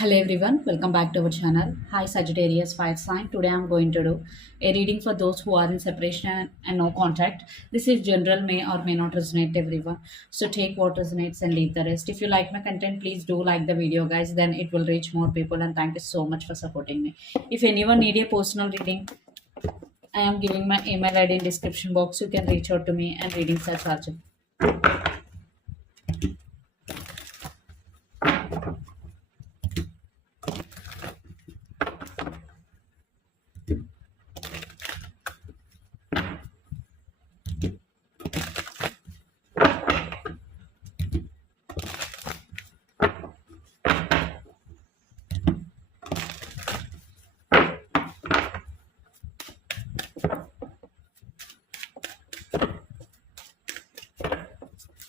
Hello everyone, welcome back to our channel. Hi Sagittarius Fire Sign. Today I'm going to do a reading for those who are in separation and no contact. This is general, may or may not resonate everyone. So take what resonates and leave the rest. If you like my content, please do like the video, guys. Then it will reach more people. And thank you so much for supporting me. If anyone need a personal reading, I am giving my email ID in description box. You can reach out to me and readings are chargeable.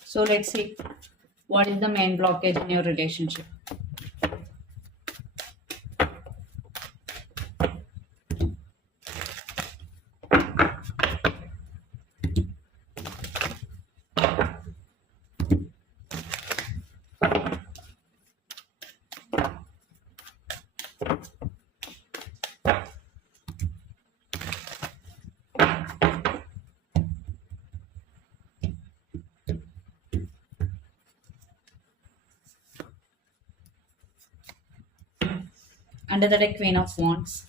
So let's see what is the main blockage in your relationship. Under the deck, Queen of Wands.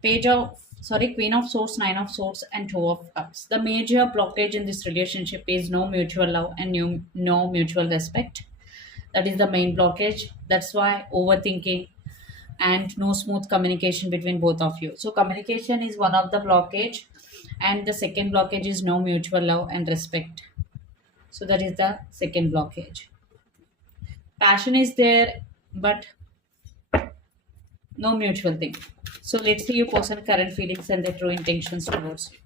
Queen of Swords, Nine of Swords, and Two of Cups. The major blockage in this relationship is no mutual love and no mutual respect. That is the main blockage. That's why overthinking and no smooth communication between both of you. So communication is one of the blockage, and the second blockage is no mutual love and respect. So that is the second blockage. Passion is there, but no mutual thing. So let's see your person current feelings and their true intentions towards you.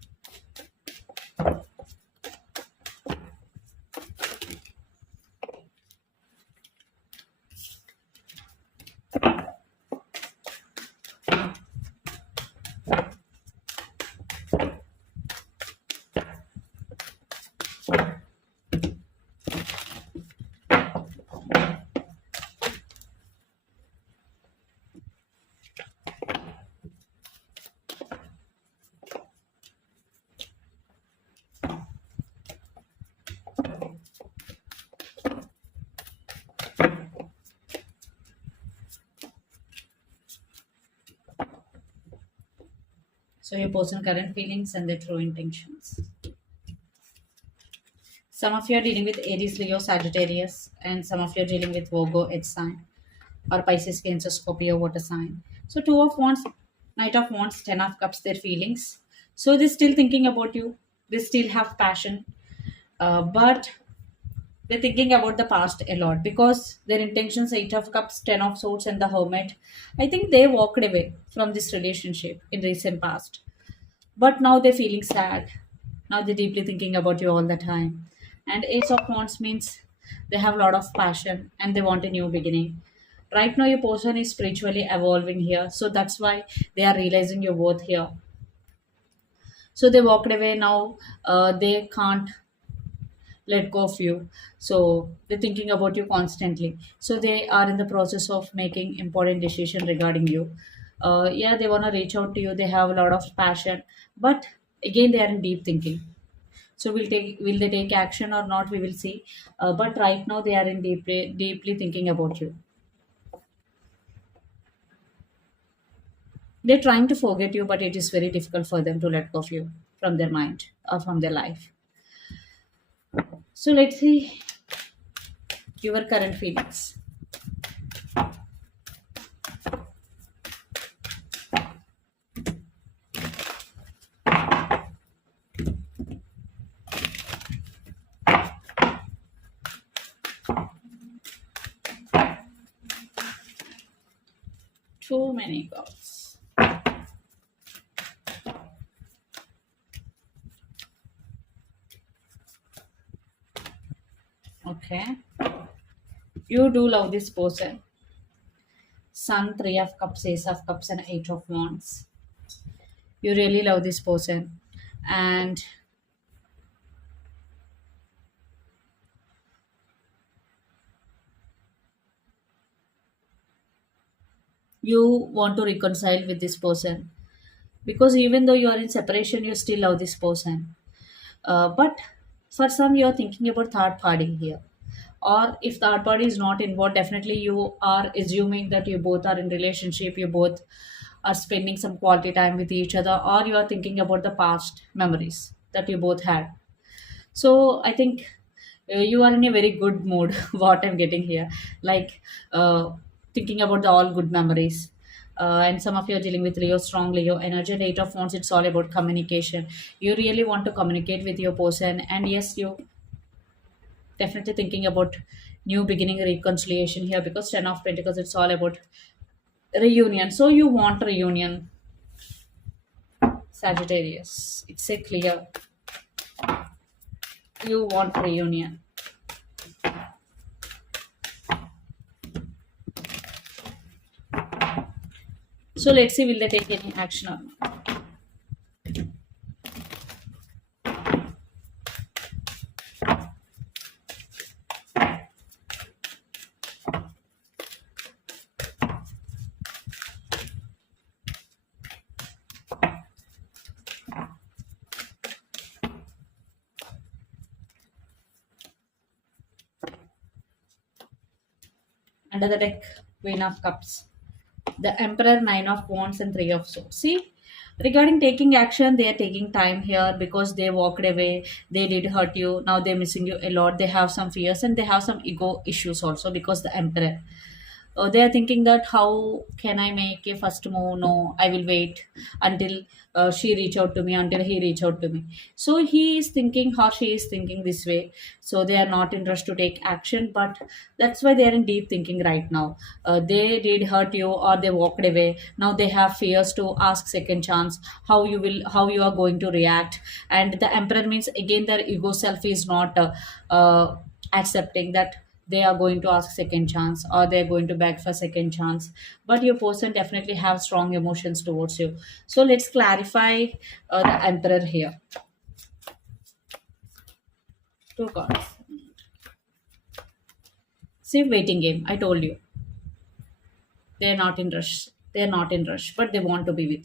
So your person current feelings and their true intentions. Some of you are dealing with Aries, Leo, Sagittarius, and some of you are dealing with Virgo, Earth sign, or Pisces, Cancer, Scorpio, water sign. So Two of Wands, Knight of Wands, Ten of Cups, their feelings. So they're still thinking about you. They still have passion, but they're thinking about the past a lot because their intentions, Eight of Cups, Ten of Swords, and the Hermit. I think they walked away from this relationship in recent past, but now they're feeling sad. Now they're deeply thinking about you all the time. And Ace of Wands means they have a lot of passion and they want a new beginning. Right now, your person is spiritually evolving here, so that's why they are realizing your worth here. So they walked away now. They can't let go of you. So they're thinking about you constantly. So they are in the process of making important decision regarding you. Yeah, they want to reach out to you. They have a lot of passion, but again, they are in deep thinking. So will they take action or not? We will see. But right now, they are in deeply thinking about you. They're trying to forget you, but it is very difficult for them to let go of you from their mind or from their life. So let's see your current feelings. Too many cards. Okay. You do love this person. Sun, Three of Cups, Ace of Cups, and Eight of Wands. You really love this person. And you want to reconcile with this person, because even though you are in separation, you still love this person. But for some, you're thinking about third party here. Or if third party is not involved, definitely you are assuming that you both are in relationship, you both are spending some quality time with each other, or you are thinking about the past memories that you both had. So I think you are in a very good mood. What I'm getting here, like uh, thinking about the all good memories. And some of you are dealing with Leo, strong Leo energy. Eight of Wands, it's all about communication. You really want to communicate with your person, and yes, you definitely thinking about new beginning, reconciliation here, because Ten of Pentacles, it's all about reunion. So you want reunion, Sagittarius. It's a clear, you want reunion. So let's see, will they take any action or not? Under the deck, Queen of Cups, the Emperor, Nine of Wands, and Three of Swords. See, regarding taking action, they are taking time here because they walked away, they did hurt you, now they're missing you a lot, they have some fears, and they have some ego issues also, because the Emperor, they are thinking that how can I make a first move? No, I will wait until she reach out to me, until he reach out to me. So he is thinking, or she is thinking this way. So they are not interested to take action, but that's why they are in deep thinking right now. They did hurt you, or they walked away. Now they have fears to ask second chance. How you are going to react? And the Emperor means again their ego self is not accepting that they are going to ask second chance, or they're going to beg for second chance. But your person definitely have strong emotions towards you. So let's clarify the Emperor here. Two cards. See, waiting game, I told you, they're not in rush, they're not in rush, but they want to be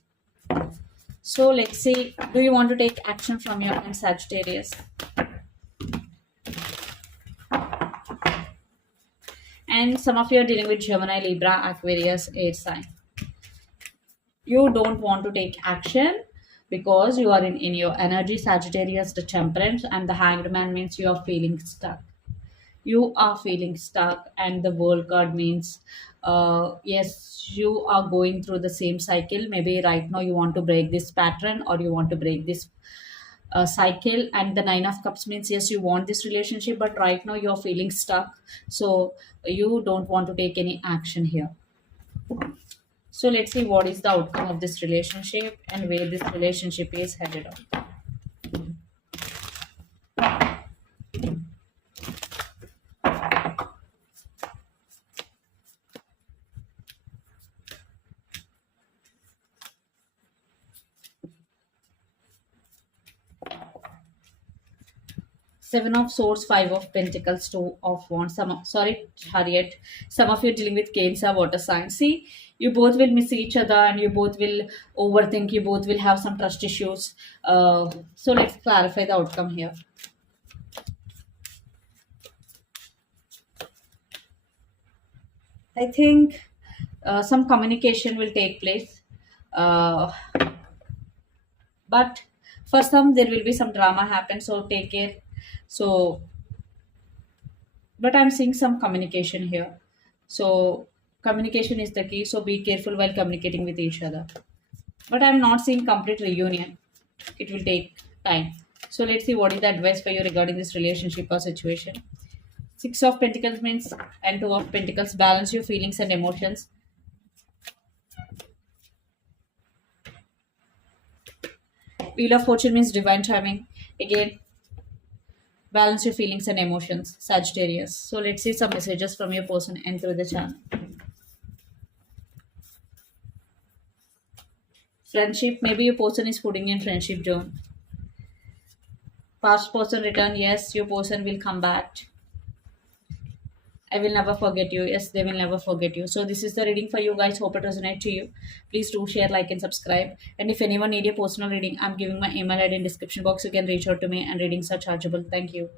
with. So let's see, do you want to take action from your end, Sagittarius? And some of you are dealing with Gemini, Libra, Aquarius, air sign. You don't want to take action because you are in your energy, Sagittarius, the Temperance, and the Hanged Man means you are feeling stuck. You are feeling stuck, and the World card means yes, you are going through the same cycle. Maybe right now you want to break this pattern, or you want to break this cycle. And the Nine of Cups means yes, you want this relationship, but right now you're feeling stuck, so you don't want to take any action here. So let's see what is the outcome of this relationship and where this relationship is headed on. Seven of Swords, Five of Pentacles, Two of Wands. Sorry, Chariot. Some of you are dealing with Cancer, water sign. See, you both will miss each other, and you both will overthink. You both will have some trust issues. So let's clarify the outcome here. I think some communication will take place. Uh, but for some, there will be some drama happen. So take care. So, but I'm seeing some communication here. So communication is the key. So be careful while communicating with each other. But I'm not seeing complete reunion. It will take time. So let's see what is the advice for you regarding this relationship or situation. Six of Pentacles means, and Two of Pentacles, balance your feelings and emotions. Wheel of Fortune means divine timing. Again, balance your feelings and emotions, Sagittarius. So let's see some messages from your person and through the channel. Friendship, maybe your person is putting in friendship zone. Past person return, yes, your person will come back. I will never forget you. Yes, they will never forget you. So this is the reading for you guys. Hope it resonates to you. Please do share, like, and subscribe. And if anyone need a personal reading, I'm giving my email ID in description box. You can reach out to me, and readings are chargeable. Thank you.